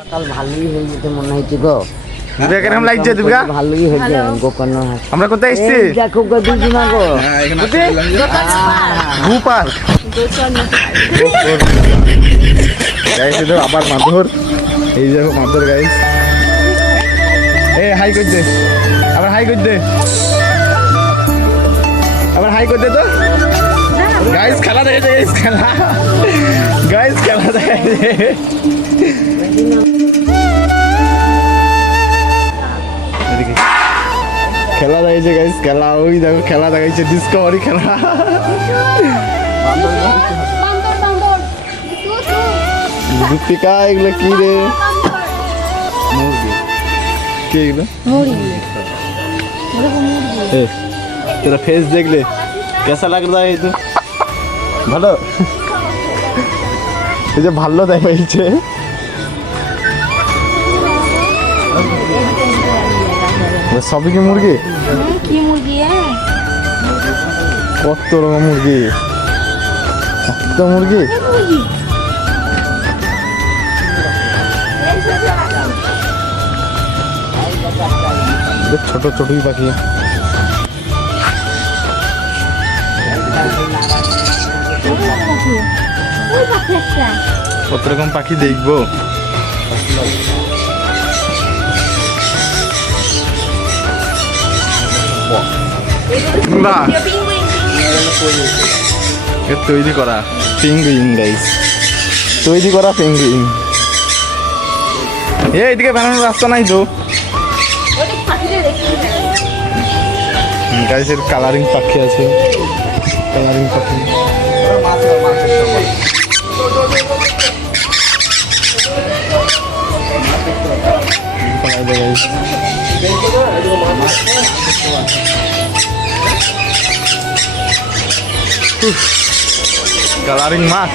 সকাল ভালোই হয়ে যেতে মনে হয়েছে গো। দুর্গা লাগছে দুর্গা ভালোই হয়েছে গোকর্ণ আমরা কোথায় এসছি? এই দেখো গো দুদিনা গো। ভূ পার্ক গাইস এটা আবার মাধুর এই দেখো মাধুর গাইস এ হাই করতে আবার হাই করতে আবার হাই করতে তো? গাইস খেলা দেখেছে গাইস খেলা। গাইস খেলা এদিকে। খেলা দেখাইছে গাইস খেলা ওই দেখো খেলা দেখাইছে ডিসকভারি খেলা দীপিকা এগুলো কি রে মুরগি তোরা ফেস দেখলে কেসা লাগল তো ভালো এই যে ভালো দেখাইছে। সবই কি মুরগি? কি মুরগি কত রকম মুরগি? কত মুরগি? ছোট ছোটই পাখি। কত রকম পাখি দেখব? এ তৈরি করা পেঙ্গুইন গাইস তৈরি করা পেঙ্গুইন। এ এদিকে বানানোর রাস্তা নাই তো। গাইসের কালারিং পাখি আছে। কালারিং পাখি। উফ, কালারিং মাছ